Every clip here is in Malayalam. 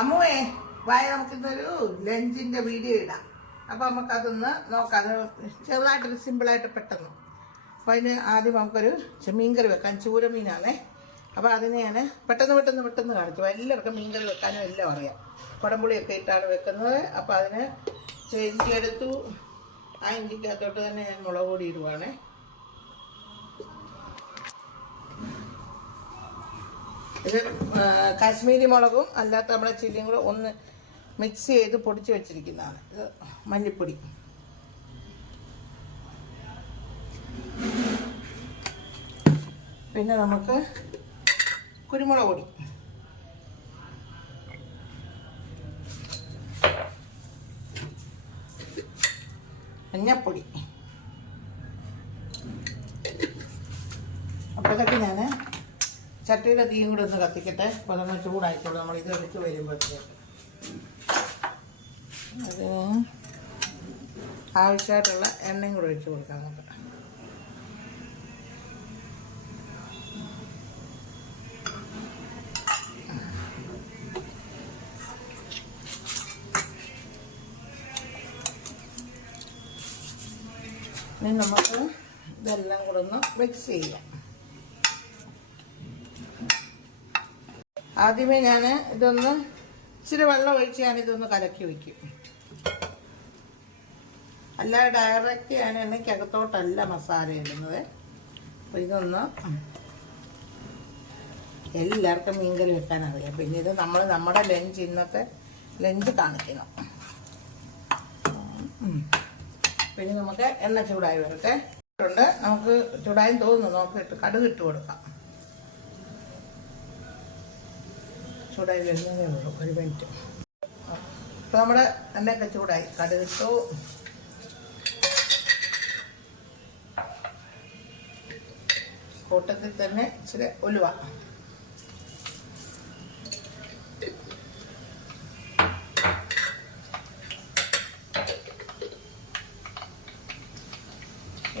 അമ്മുവേ വായ നമുക്കിന്നൊരു ലഞ്ചിൻ്റെ വീഡിയോ ഇടാം. അപ്പോൾ നമുക്കതൊന്ന് നോക്കാം. അത് ചെറുതായിട്ടൊരു സിമ്പിളായിട്ട് പെട്ടെന്ന്. അപ്പോൾ അതിന് ആദ്യം നമുക്കൊരു മീൻകറി വെക്കാൻ. ചൂരമീനാണേ. അപ്പോൾ അതിനെ ഞാൻ പെട്ടെന്ന് കാണിച്ചു. എല്ലാവർക്കും മീൻകറി വെക്കാനും എല്ലാം അറിയാം. കുടംപുളിയൊക്കെ ഇട്ടാണ് വെക്കുന്നത്. അപ്പോൾ അതിന് ഇഞ്ചി എടുത്തു. ആ ഇഞ്ചിക്കകത്തോട്ട് തന്നെ ഞാൻ മുളക് പൊടി ഇടുവാണേ. ഇത് കാശ്മീരി മുളകും അല്ലാത്ത നമ്മുടെ ചില്ലിയും കൂടെ ഒന്ന് മിക്സ് ചെയ്ത് പൊടിച്ച് വെച്ചിരിക്കുന്നതാണ്. ഇത് മല്ലിപ്പൊടി, പിന്നെ നമുക്ക് കുരുമുളക് പൊടി, മഞ്ഞപ്പൊടി. അപ്പോഴത്തേക്ക് ഞാൻ ചട്ടിയുടെ തീയും കൂടെ ഒന്ന് കത്തിക്കട്ടെ. അപ്പോൾ നമ്മൾ ചൂടായിക്കോളൂ. നമ്മൾ ഇത് എടുത്ത് വരുമ്പോഴത്തേക്ക് അതിന് ആവശ്യമായിട്ടുള്ള എണ്ണയും കൂടെ ഒഴിച്ച് കൊടുക്കാം നമുക്ക്. ഇനി നമുക്ക് ഇതെല്ലാം കൂടെ ഒന്ന് മിക്സ് ചെയ്യാം. ആദ്യമേ ഞാൻ ഇതൊന്ന് ഇച്ചിരി വെള്ളം ഒഴിച്ച് ഞാനിതൊന്ന് കലക്കി വയ്ക്കും. അല്ലാതെ ഡയറക്റ്റ് ഞാൻ എണ്ണയ്ക്കകത്തോട്ടല്ല മസാല ഇടുന്നത്. അപ്പോൾ ഇതൊന്ന് എല്ലാവർക്കും മീൻകറി വെക്കാൻ അറിയാം. പിന്നെ ഇത് നമ്മുടെ ലഞ്ച്, ഇന്നത്തെ ലഞ്ച് കാണിക്കണം. പിന്നെ നമുക്ക് എണ്ണ ചൂടായി വരട്ടെ. നമുക്ക് ചൂടായി തോന്നുന്നു. നോക്കിയിട്ട് കടുക് ഇട്ട് കൊടുക്കാം. ചൂടായി വരുന്നതേ ഉള്ളൂ. ഒരു മിനിറ്റ്. അപ്പോൾ നമ്മുടെ എണ്ണയൊക്കെ ചൂടായി. കടുകിട്ടു. കൂട്ടത്തിൽ തന്നെ ഇച്ചിരി ഉലുവ,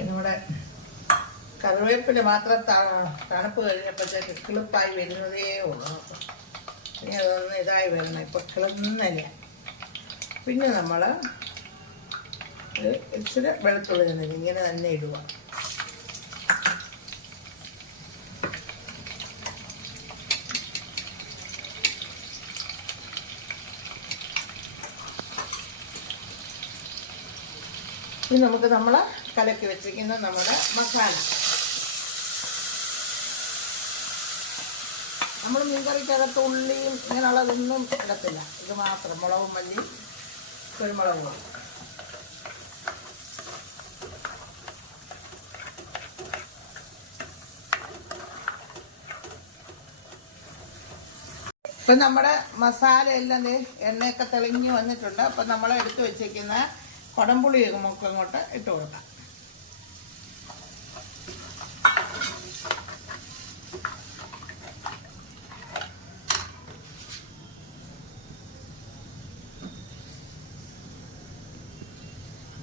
നമ്മുടെ കറിവേപ്പില മാത്രം തണുപ്പ് കഴിഞ്ഞപ്പോഴത്തേക്ക് കിളിപ്പായി വരുന്നതേ ഉള്ളൂ. ഇനി അതൊന്ന് ഇതായി വരണം. ഇപ്പോൾ കിളുന്നല്ല. പിന്നെ നമ്മൾ ഇച്ചിരി വെളുത്തുള്ളി തന്നെ ഇങ്ങനെ തന്നെ ഇടുക. ഇനി നമുക്ക് നമ്മൾ കലക്കി വെച്ചിരിക്കുന്ന നമ്മുടെ മസാല, നമ്മൾ മീൻകറിക്കകത്ത് ഉള്ളിയും ഇങ്ങനെയുള്ളതൊന്നും ഇടത്തില്ല. ഇത് മാത്രം മുളകും മല്ലി കുരുമുളക് പൊടി. ഇപ്പം നമ്മുടെ മസാല എല്ലാം എണ്ണയൊക്കെ തെളിഞ്ഞ് വന്നിട്ടുണ്ട്. അപ്പം നമ്മൾ എടുത്ത് വെച്ചിരിക്കുന്ന കുടംപുളി നമുക്ക് അങ്ങോട്ട് ഇട്ട് കൊടുക്കാം.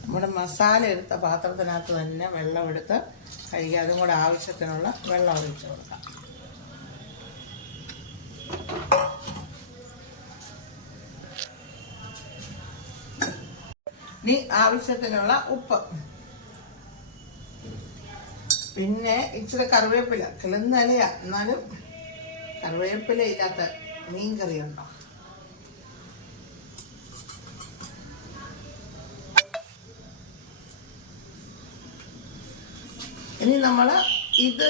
നമ്മുടെ മസാല എടുത്ത പാത്രത്തിനകത്ത് തന്നെ വെള്ളം എടുത്ത് കഴുകി അതും കൂടെ ആവശ്യത്തിനുള്ള വെള്ളം ഒഴിച്ച് കൊടുക്കാം. ഇനി ആവശ്യത്തിനുള്ള ഉപ്പ്, പിന്നെ ഇച്ചിരി കറിവേപ്പില. കിളുന്നലയാ, എന്നാലും കറിവേപ്പില ഇല്ലാത്ത മീൻ കറി ഉണ്ടോ? ഇനി നമ്മൾ ഇത്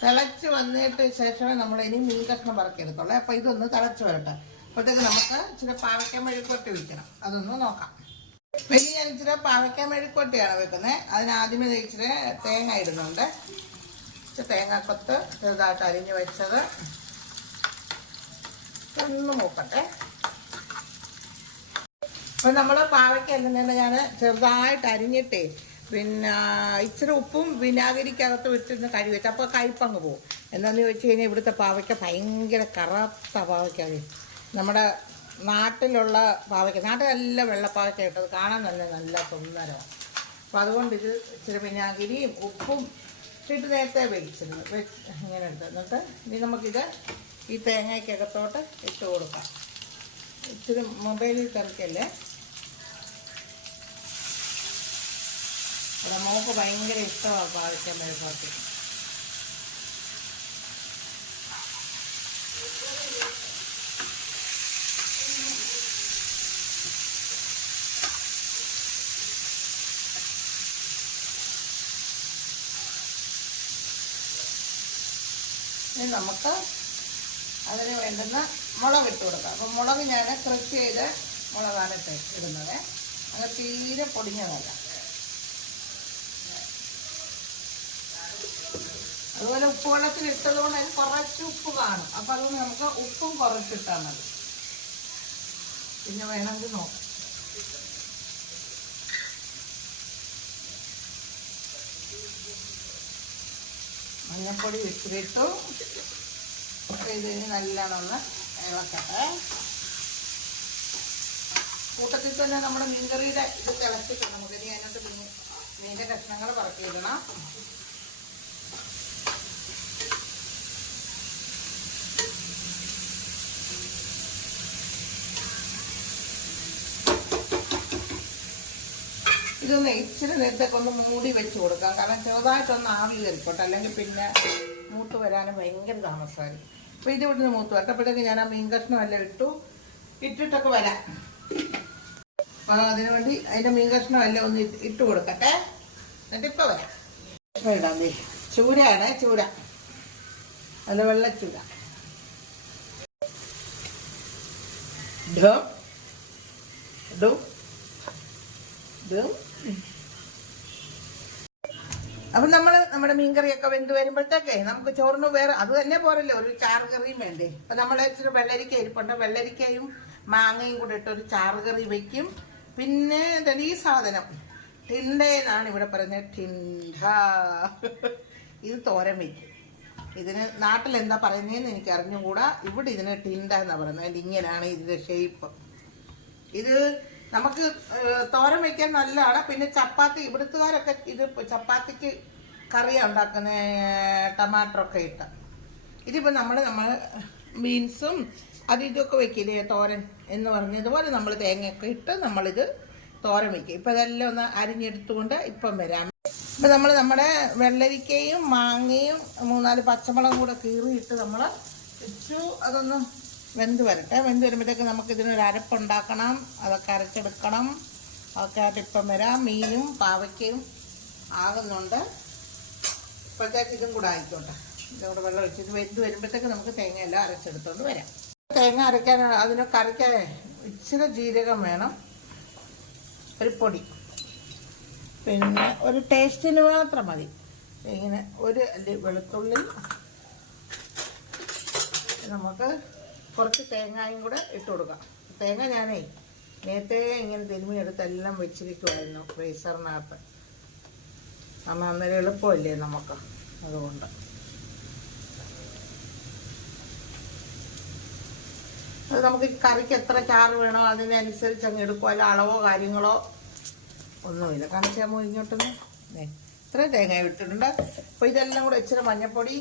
തിളച്ച് വന്നിട്ട് ശേഷമേ നമ്മൾ ഇനി മീൻ കഷ്ണം പറക്കിയെടുത്തുള്ളൂ. അപ്പോൾ ഇതൊന്ന് തിളച്ച് വരട്ടെ. അപ്പോഴത്തേക്ക് നമുക്ക് ഇച്ചിരി പാവയ്ക്ക മെഴുക്കുവരട്ടി വയ്ക്കണം. അതൊന്ന് നോക്കാം. പിന്നെ ഞാൻ ഇച്ചിരി പാവയ്ക്ക മെഴുക്കുവരട്ടിയാണ് വെക്കുന്നത്. അതിനാദ്യമേ ഇച്ചിരി തേങ്ങ ഇടുന്നുണ്ട്. ഇച്ചിരി തേങ്ങാക്കൊത്ത് ചെറുതായിട്ട് അരിഞ്ഞ് വെച്ചത് ഒന്ന് നോക്കട്ടെ. അപ്പം നമ്മൾ പാവയ്ക്ക എല്ലാം ഞാൻ ചെറുതായിട്ട് അരിഞ്ഞിട്ടേ പിന്നെ ഇച്ചിരി ഉപ്പും വിനാഗിരിക്കകത്ത് വിട്ടിരുന്ന് കഴുകി വെച്ചു. അപ്പോൾ കയ്പങ്ങ് പോകും. എന്താണെന്ന് ചോദിച്ചു കഴിഞ്ഞാൽ ഇവിടുത്തെ പാവയ്ക്ക ഭയങ്കര കറുത്ത പാവയ്ക്കാണ്. നമ്മുടെ നാട്ടിലുള്ള പാവയ്ക്ക, നാട്ടിലെല്ലാം വെള്ളപ്പാവയ്ക്ക ഇട്ടത് കാണാൻ നല്ല സുന്ദരമാണ്. അപ്പോൾ അതുകൊണ്ട് ഇത് ഇച്ചിരി വിനാഗിരിയും ഉപ്പും ഇട്ട് നേരത്തെ വേവിച്ചിരുന്നു. ഇങ്ങനെ എടുത്ത് എന്നിട്ട് ഇനി നമുക്കിത് ഈ തേങ്ങയ്ക്കകത്തോട്ട് ഇട്ട് കൊടുക്കാം. ഇച്ചിരി മൊബൈലിൽ തിരക്കല്ലേ. ഇവിടെ മോൾക്ക് ഭയങ്കര ഇഷ്ടമാണ് പാവയ്ക്ക മെഴുക്കുവരട്ടി. ഇനി നമുക്ക് അതിന് വേണ്ടുന്ന മുളക് ഇട്ട് കൊടുക്കാം. അപ്പം മുളക് ഞാൻ ക്രഷ് ചെയ്ത് മുളകാണ് ഇടുന്നത്. അങ്ങനെ തീരെ പൊടിഞ്ഞതല്ല. അതുപോലെ ഉപ്പ് വെള്ളത്തിൽ ഇട്ടത് കൊണ്ട് അതിന് കുറച്ച് ഉപ്പ് കാണും. അപ്പം അതുകൊണ്ട് നമുക്ക് ഉപ്പും കുറച്ചിട്ടാൽ മതി. പിന്നെ വേണമെങ്കിൽ നോക്കാം. മഞ്ഞപ്പൊടി ഇട്ടിട്ടു ഇതിന് നല്ലോണം ഒന്ന് ഇളക്കട്ടെ. കൂട്ടത്തിൽ തന്നെ നമ്മുടെ മീൻകറിയുടെ ഇത് തിളച്ചിട്ട് നമുക്ക് ഇനി അതിനകത്ത് മീൻ്റെ കഷ്ണങ്ങൾ പറക്കിയിടണം. ഇതൊന്ന് ഇച്ചിരി നേരത്തേക്ക് ഒന്ന് മൂടി വെച്ച് കൊടുക്കാം. കാരണം ചെറുതായിട്ടൊന്ന് ആവി കയറിക്കോട്ടെ, അല്ലെങ്കിൽ പിന്നെ മൂത്ത് വരാനും ഭയങ്കര താമസമായിരിക്കും. അപ്പോൾ ഇത് ഇവിടുന്ന് മൂത്ത് വരട്ടപ്പോഴത്തേക്ക് ഞാൻ ആ മീൻ കഷ്ണം എല്ലാം ഇട്ടിട്ടൊക്കെ വരാം. അപ്പോൾ അതിനു വേണ്ടി അതിൻ്റെ മീൻ കഷ്ണം എല്ലാം ഒന്ന് ഇട്ട് കൊടുക്കട്ടെ. എന്നിട്ട് ഇപ്പോൾ വരാം. ഇപ്പോൾ ഇടാം. ചൂരയാണ്, ചൂര അല്ല വെള്ളച്ചൂര. അപ്പം നമ്മുടെ മീൻകറിയൊക്കെ വെന്ത് വരുമ്പോഴത്തേക്കേ നമുക്ക് ചോറിന് വേറെ അത് തന്നെ പോരല്ലോ, ഒരു ചാറ് കറിയും വേണ്ടേ. അപ്പം നമ്മൾ ഇച്ചിരി വെള്ളരിക്ക ഇരിപ്പുണ്ട്. വെള്ളരിക്കയും മാങ്ങയും കൂടെ ഇട്ടൊരു ചാറ് കറി വയ്ക്കും. പിന്നെ ഈ സാധനം ടിൻഡെന്നാണ് ഇവിടെ പറയുന്നത്. ടിൻഡ. ഇത് തോരൻ വയ്ക്കും. ഇതിന് നാട്ടിൽ എന്താ പറയുന്നതെന്ന് എനിക്ക് അറിഞ്ഞുകൂടാ. ഇവിടെ ഇതിന് ടിൻഡ എന്നാണ് പറയുന്നത്. അതിൻ്റെ ഇങ്ങനെയാണ് ഇതിൻ്റെ ഷേപ്പ്. ഇത് നമുക്ക് തോരൻ വയ്ക്കാൻ നല്ലതാണ്. പിന്നെ ചപ്പാത്തി, ഇവിടുത്തുകാരൊക്കെ ഇത് ചപ്പാത്തിക്ക് കറിയാണ് ഉണ്ടാക്കുന്ന, ടമാറ്ററൊക്കെ ഇട്ട്. ഇതിപ്പോൾ നമ്മൾ ബീൻസും അത് ഇതൊക്കെ വെക്കില്ലേ തോരൻ എന്ന് പറഞ്ഞതുപോലെ നമ്മൾ തേങ്ങയൊക്കെ ഇട്ട് നമ്മളിത് തോരൻ വയ്ക്കും. ഇപ്പം ഇതെല്ലാം ഒന്ന് അരിഞ്ഞെടുത്തുകൊണ്ട് ഇപ്പം വരാം. ഇപ്പം നമ്മുടെ വെള്ളരിക്കയും മാങ്ങയും 3-4 പച്ചമുളകും കൂടെ കീറിയിട്ട് നമ്മൾ ഇച്ചു അതൊന്ന് വെന്ത് വരട്ടെ. വെന്ത് വരുമ്പോഴത്തേക്ക് നമുക്കിതിനൊരു അരപ്പുണ്ടാക്കണം. അതൊക്കെ അരച്ചെടുക്കണം. അതൊക്കെ ആയിട്ട് ഇപ്പം വരാം. മീനും പാവയ്ക്കയും ആകുന്നുണ്ട്. ഇപ്പോഴത്തേക്ക് ഇതും കൂടെ ആയിക്കോട്ടെ. ഇതോടെ വെള്ളം ഒഴിച്ചിട്ട് വെന്ത് വരുമ്പോഴത്തേക്ക് നമുക്ക് തേങ്ങയെല്ലാം അരച്ചെടുത്തോണ്ട് വരാം. തേങ്ങ അരയ്ക്കാൻ അതിനൊക്കെ അരയ്ക്കാൻ ഇച്ചിരി ജീരകം വേണം, ഒരു പൊടി, പിന്നെ ഒരു ടേസ്റ്റിന് മാത്രം മതി. ഇങ്ങനെ ഒരു വെളുത്തുള്ളി, നമുക്ക് കുറച്ച് തേങ്ങയും കൂടെ ഇട്ട് കൊടുക്കാം. തേങ്ങ ഞാനേ നേരത്തെ ഇങ്ങനെ തിരുമ്മിയെടുത്തെല്ലാം വെച്ചിരിക്കുമായിരുന്നു ഫ്രീസറിനകത്ത്. അന്നേരം എളുപ്പമല്ലേ നമുക്ക്, അതുകൊണ്ട്. അത് നമുക്ക് കറിക്ക് എത്ര ചാറ് വേണോ അതിനനുസരിച്ച് അങ്ങ് എടുക്കും. അല്ല അളവോ കാര്യങ്ങളോ ഒന്നുമില്ല. കാണിച്ചാൽ ഇങ്ങോട്ടൊന്ന് ഇത്ര തേങ്ങ ഇട്ടിട്ടുണ്ട്. അപ്പോൾ ഇതെല്ലാം കൂടെ ഇച്ചിരി മഞ്ഞൾപ്പൊടി,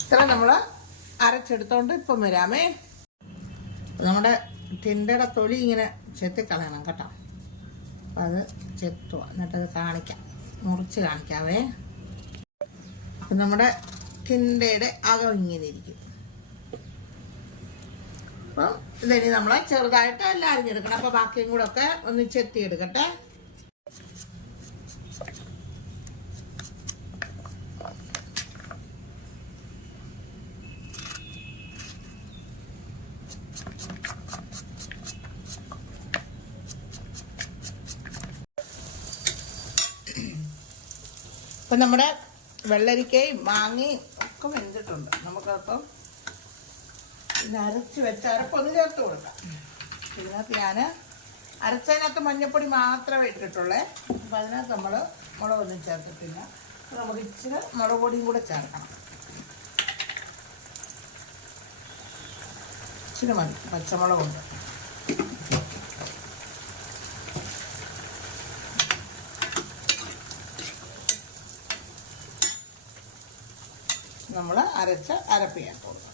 ഇത്ര നമ്മൾ അരച്ചെടുത്തോണ്ട് ഇപ്പം വരാമേ. നമ്മുടെ ടിൻഡയുടെ തൊലി ഇങ്ങനെ ചെത്തിക്കളയണം കേട്ടോ. അപ്പം അത് ചെത്തുക, എന്നിട്ടത് കാണിക്കാം, മുറിച്ച് കാണിക്കാവേ. അപ്പം നമ്മുടെ ടിൻഡയുടെ അകം ഇങ്ങനെ ഇരിക്കും. അപ്പം ഇതിനി നമ്മൾ ചെറുതായിട്ട് എല്ലാം അരിഞ്ഞെടുക്കണം. അപ്പോൾ ബാക്കിയും കൂടെ ഒക്കെ ഒന്ന് ചെത്തിയെടുക്കട്ടെ. അപ്പം നമ്മുടെ വെള്ളരിക്കയും മാങ്ങയും ഒക്കെ വെന്തിട്ടുണ്ട്. നമുക്കപ്പം പിന്നെ അരച്ച് വെച്ച അരപ്പൊന്ന് ചേർത്ത് കൊടുക്കാം. ഇതിനകത്ത് ഞാൻ അരച്ചതിനകത്ത് മഞ്ഞൾപ്പൊടി മാത്രമേ ഇട്ടിട്ടുള്ളേ. അപ്പം അതിനകത്ത് നമ്മൾ മുളകൊന്നും ചേർത്തിട്ടില്ല. നമുക്ക് ഇച്ചിരി മുളക് പൊടിയും കൂടെ ചേർക്കണം. ഇച്ചിരി മതി, പച്ചമുളകുണ്ട്. നമ്മൾ അരപ്പ് ചെയ്യാൻ പോകുന്നത്.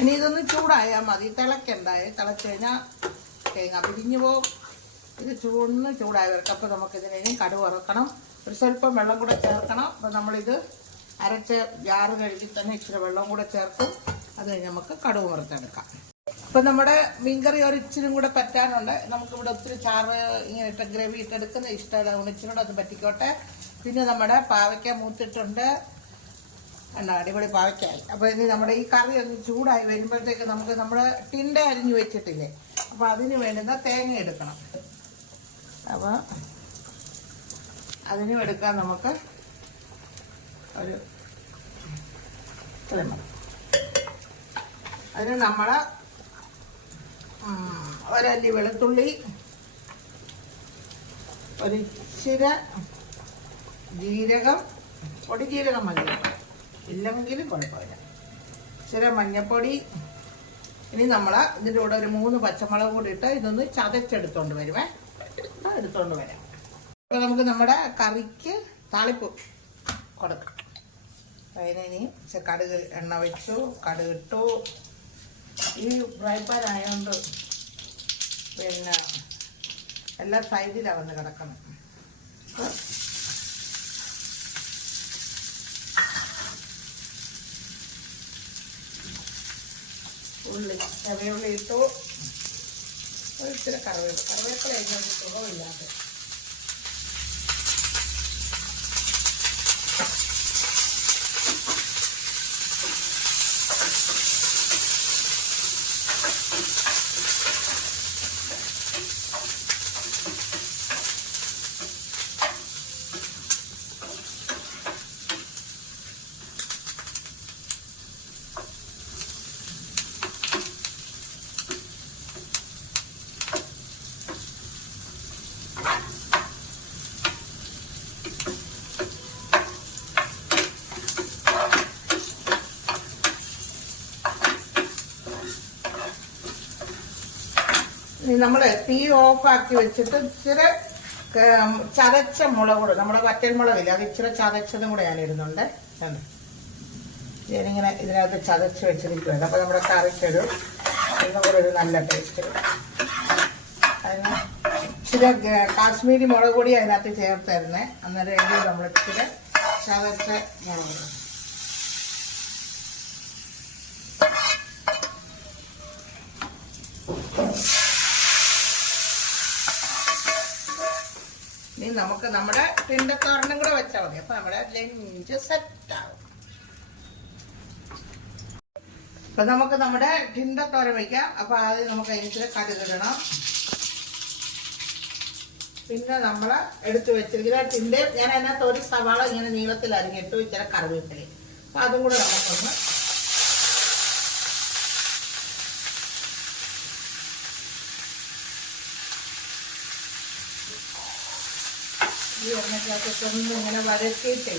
ഇനി ഇതൊന്ന് ചൂടായാൽ മതി, തിളക്കണ്ടായി. തിളച്ച് കഴിഞ്ഞാൽ തേങ്ങ പിരിഞ്ഞു പോകും. ഇത് ചൂടായി വരട്ടെ. അപ്പോൾ നമുക്കിതിനെ കടുക് വറക്കണം. ഒരു സ്വല്പം വെള്ളം കൂടെ ചേർക്കണം. അപ്പോൾ നമ്മളിത് അരച്ച ജാറ് കഴുകി തന്നെ ഇച്ചിരി വെള്ളം കൂടെ ചേർക്കും. അത് കഴിഞ്ഞ് നമുക്ക് കടുക് വറുത്തെടുക്കാം. അപ്പം നമ്മുടെ മീൻകറി ഒരു ഇച്ചിരി കൂടെ പറ്റാനുണ്ട്. നമുക്കിവിടെ ഒത്തിരി ചാറ് ഇങ്ങനെ ഇട്ട് ഗ്രേവി ഇട്ടെടുക്കുന്ന ഇഷ്ടമല്ല. ഇച്ചിരി കൂടെ അത് പറ്റിക്കോട്ടെ. പിന്നെ നമ്മുടെ പാവയ്ക്ക മൂത്തിട്ടുണ്ട്. എന്നാ അടിപൊളി പാവയ്ക്കായി. അപ്പോൾ ഇനി നമ്മുടെ ഈ കറി ഒന്ന് ചൂടായി വരുമ്പോഴത്തേക്ക് നമുക്ക് നമ്മുടെ ടിണ്ട അരിഞ്ഞു വെച്ചിട്ടില്ലേ, അപ്പോൾ അതിന് വേണ്ടുന്ന തേങ്ങ എടുക്കണം. അപ്പോൾ അതിനും എടുക്കാൻ നമുക്ക് ഒരു അതിന് നമ്മൾ ഒരല്ലി വെളുത്തുള്ളി, ഒരു ഇച്ചിരി ജീരകം, പൊടിജീരകം മതി, ഇല്ലെങ്കിലും കുഴപ്പമില്ല, ഇച്ചിരി മഞ്ഞൾപ്പൊടി. ഇനി നമ്മൾ ഇതിൻ്റെ കൂടെ ഒരു 3 പച്ചമുളക് കൂടി ഇട്ട് ഇതൊന്ന് ചതച്ചെടുത്തോണ്ട് വരുമേ. എടുത്തോണ്ട് വരാം. അപ്പോൾ നമുക്ക് നമ്മുടെ കറിക്ക് താളിപ്പ് കൊടുക്കാം. അതിനി കടുക് എണ്ണ വെച്ചു, കടുക് ഇട്ടു. ഈ ഫ്രൈ പാൻ ആയതുകൊണ്ട് പിന്നെ എല്ലാ സൈഡിലാണ് വന്ന് കിടക്കണം. ചെറിയുള്ളി ഇട്ടു. ഇച്ചിരി കറിവേപ്പില അതിനൊരു സുഖമില്ലാതെ. നമ്മൾ തീ ഓഫാക്കി വെച്ചിട്ട് ഇച്ചിരി ചതച്ച മുളക് കൂടെ, നമ്മുടെ വറ്റൽമുളകില്ല, അത് ഇച്ചിരി ചതച്ചതും കൂടെ ഞാൻ ഇടുന്നുണ്ട്. ഞാനിങ്ങനെ ഇതിനകത്ത് ചതച്ച് വെച്ചിരിക്കുകയാണ്. അപ്പോൾ നമ്മുടെ കറിക്കൊരു ഒന്നും കൂടെ ഒരു നല്ല ടേസ്റ്റ്. അതിന് ഇച്ചിരി കാശ്മീരി മുളക് പൊടി അതിനകത്ത് ചേർത്തായിരുന്നേ. അന്നേരം എങ്കിൽ നമ്മൾ ഇച്ചിരി ചതച്ച മുളക് പൊടി. ഇനി നമുക്ക് നമ്മുടെ ടിണ്ടത്തോരനും കൂടെ വെച്ചാൽ മതി. അപ്പൊ നമ്മുടെ ലഞ്ച് സെറ്റാവും. അപ്പൊ നമുക്ക് നമ്മുടെ ടിണ്ടത്തോരൻ വയ്ക്കാം. അപ്പൊ ആദ്യം നമുക്ക് അതിന് കടുകിടണം. പിന്നെ നമ്മൾ എടുത്ത് വെച്ചിരിക്കുന്ന ടിണ്ട ഞാൻ അതിനകത്ത് ഒരു സവാള ഇങ്ങനെ നീളത്തിൽ അരിഞ്ഞിട്ടു, ഇച്ചിരി കറിവേപ്പില. അപ്പൊ അതും കൂടെ നമുക്കൊന്ന് ഈ എണ്ണയ്ക്കകത്തൊന്നും ഇങ്ങനെ വരട്ടിയിട്ടേ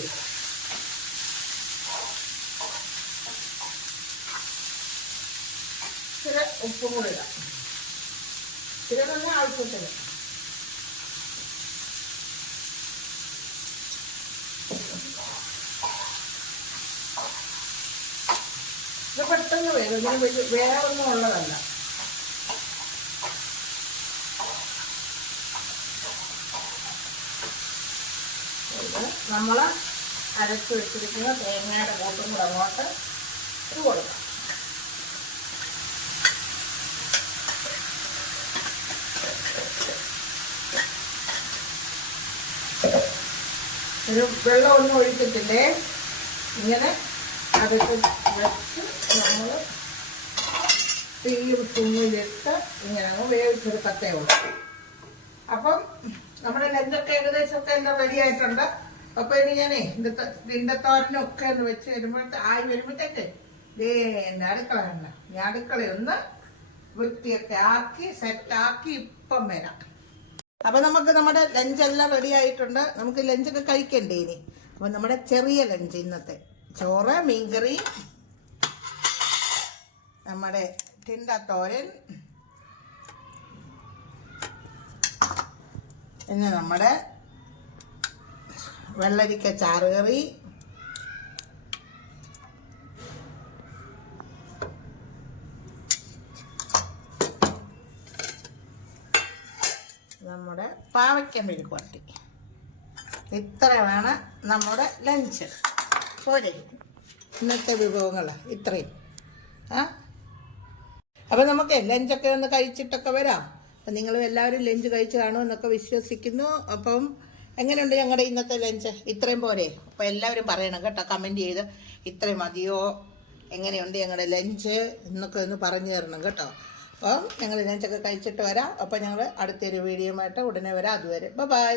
ഇച്ചിരി ഉപ്പും കൂടി ഇടാം. ഇച്ചിരി തന്നെ ആവശ്യത്തിന്. ഇത് പെട്ടെന്ന് വേഗം, ഇങ്ങനെ വേറൊന്നും ഉള്ളതല്ല. നമ്മൾ അരച്ച് വെച്ചിരിക്കുന്ന തേങ്ങയുടെ കൂട്ടും കൂടെ അങ്ങോട്ട് ഇട്ട് കൊടുക്കാം. ഒരു വെള്ളമൊന്നും ഒഴിച്ചിട്ടില്ലേ, ഇങ്ങനെ അരച്ച് വെച്ച് നമ്മൾ തീയും തുമ്മിലിട്ട് ഇങ്ങനെ അങ്ങ് വേവിച്ചെടുക്കത്തേ ഉള്ളൂ. അപ്പം നമ്മുടെ ലഞ്ചൊക്കെ ഏകദേശമൊക്കെ എല്ലാം റെഡി ആയിട്ടുണ്ട്. അപ്പൊ ഇനി ഞാനേ ടിണ്ടത്തോരനൊക്കെ ഒന്ന് വെച്ച് വരുമ്പോഴത്തേക്ക് എന്റെ അടുക്കള കണ്ട, ഞാൻ അടുക്കളയൊന്ന് വൃത്തിയൊക്കെ ആക്കി സെറ്റാക്കി ഇപ്പം വരാം. അപ്പൊ നമുക്ക് നമ്മുടെ ലഞ്ചെല്ലാം റെഡി ആയിട്ടുണ്ട്. നമുക്ക് ലഞ്ചൊക്കെ കഴിക്കണ്ടേ ഇനി. അപ്പം നമ്മുടെ ചെറിയ ലഞ്ച് ഇന്നത്തെ ചോറ്, മീൻകറി, നമ്മുടെ തിണ്ടത്തോരൻ, പിന്നെ നമ്മുടെ വെള്ളരിക്ക ചാറുകറി, നമ്മുടെ പാവയ്ക്ക മെഴുക്കുവരട്ടി. ഇത്രയാണ് നമ്മുടെ ലഞ്ച്. പോരെ ഇന്നത്തെ വിഭവങ്ങൾ ഇത്രയും. അപ്പം നമുക്ക് ലഞ്ചൊക്കെ ഒന്ന് കഴിച്ചിട്ടൊക്കെ വരാം. അപ്പം നിങ്ങൾ എല്ലാവരും ലഞ്ച് കഴിച്ച് കാണുമെന്നൊക്കെ വിശ്വസിക്കുന്നു. അപ്പം എങ്ങനെയുണ്ട് ഞങ്ങളുടെ ഇന്നത്തെ ലഞ്ച്? ഇത്രയും പോരെ? അപ്പോൾ എല്ലാവരും പറയണം കേട്ടോ, കമൻറ്റ് ചെയ്ത് ഇത്രയും മതിയോ, എങ്ങനെയുണ്ട് ഞങ്ങളുടെ ലഞ്ച് എന്നൊക്കെ ഒന്ന് പറഞ്ഞു തരണം കേട്ടോ. അപ്പം ഞങ്ങൾ ലഞ്ചൊക്കെ കഴിച്ചിട്ട് വരാം. അപ്പം ഞങ്ങൾ അടുത്തൊരു വീഡിയോയുമായിട്ട് ഉടനെ വരാം. അതുവരെ ബൈ.